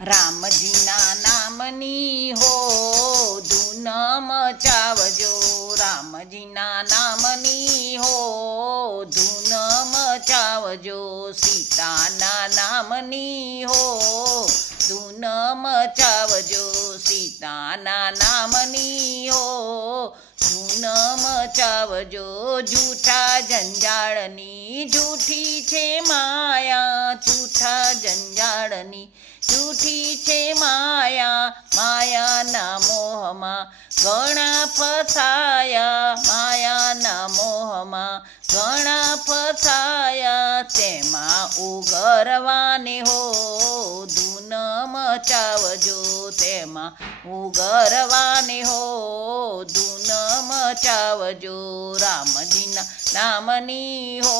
રામજીના નામની હો ધૂન મચાવજો, રામજીના નામની હો ધૂન મચાવજો, સીતાના નામની હો ધૂન મચાવજો, સીતાના નામની હો ધૂન મચાવજો. જૂઠા જંજાળની જૂઠી છે માયા, જૂઠા જંજાળની જૂઠી છે માયા, માયાના મોહમાં ઘણા ફસાયા, માયાના મોહમાં ઘણા ફસાયા, તેમાં ઉગરવાને હો ધૂન મચાવજો, તેમાં ઉગરવાને હો ધૂન મચાવજો, રામજીના નામની હો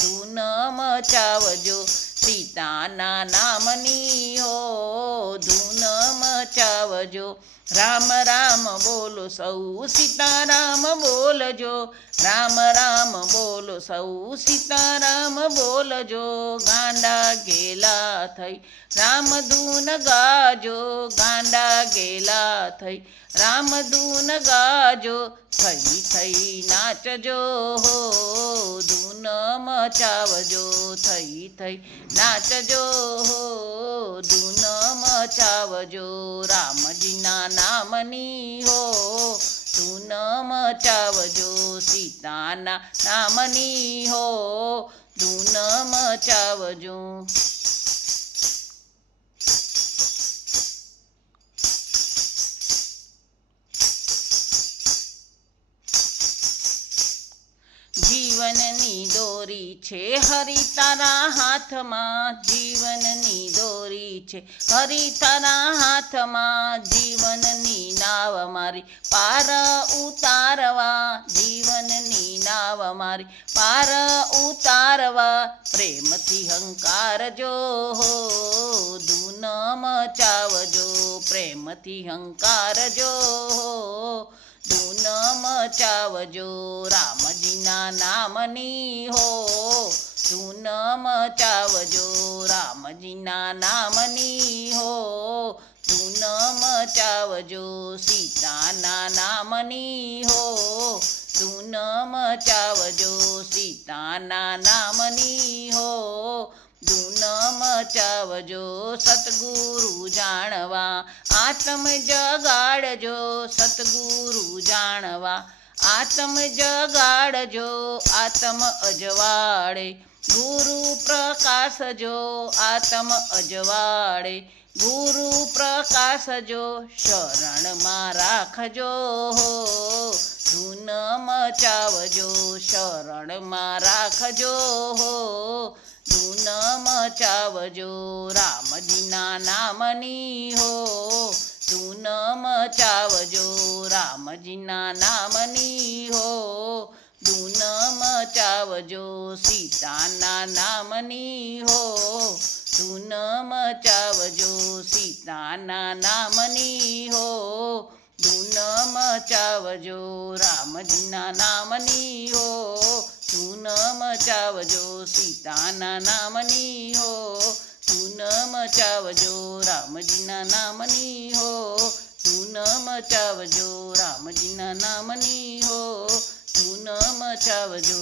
ધૂન મચાવજો, સીતાના નામની હો ધૂન મચાવજો. રામ રામ બોલો સૌ સીતારામ બોલજો, રામ રામ બોલો સૌ સીતારામ બોલજો, ગાંડા ગેલા થઈ રામ ધૂન ગાજો, ગાંડા ગેલા થઈ રામ ધૂન ગાજો, થઈ થઈ નાચજો હો ધૂન મચાવજો, થઈ થઈ નાચજો હો ધૂન મચાવજો, રામજીના નામની હો ધૂન મચાવજો, સીતાના નામની હો ધૂન મચાવજો. જીવનની દોરી છે હરિ તારા હાથમાં, જીવનની દોરી છે હરિ તારા હાથમાં, જીવનની નાવ મારી પાર ઉતારવા, જીવનની નાવ મારી પાર ઉતારવા, પ્રેમથી હંકારજો હો ધૂન મચાવજો, પ્રેમથી હંકારજો હો ધૂન મચાવજો, રામજીના નામની હો ધૂન મચાવજો, રામજીના નામની હો ધૂન મચાવજો, સીતાના નામની હો ધૂન મચાવજો, સીતાના નામની હો ધૂન મચાવજો. સતગુરુ જાણવા આત્મ જગાડજો, સતગુરુ જાણવા આત્મ જગાડજો, આત્મ અજવાળે ગુરુ પ્રકાશજો, આત્મ અજવાળે ગુરુ પ્રકાશજો, શરણમાં રાખજો હો ધૂન મચાવજો, શરણમાં રાખજો હો ધૂન મચાવજો, રામજીના નામની હો ધૂન મચાવજો, રામજીના નામની હો ધૂન મચાવજો, સીતાના નામની હો ધૂન મચાવજો, સીતાના નામની હો ધૂન મચાવજો, રામજીના નામની હો ધૂન મચાવજો, સીતાના નામની હો ધૂન મચાવજો, રામજીના નામની હો ધૂન મચાવજો, રામજીના નામની હો ધૂન મચાવજો.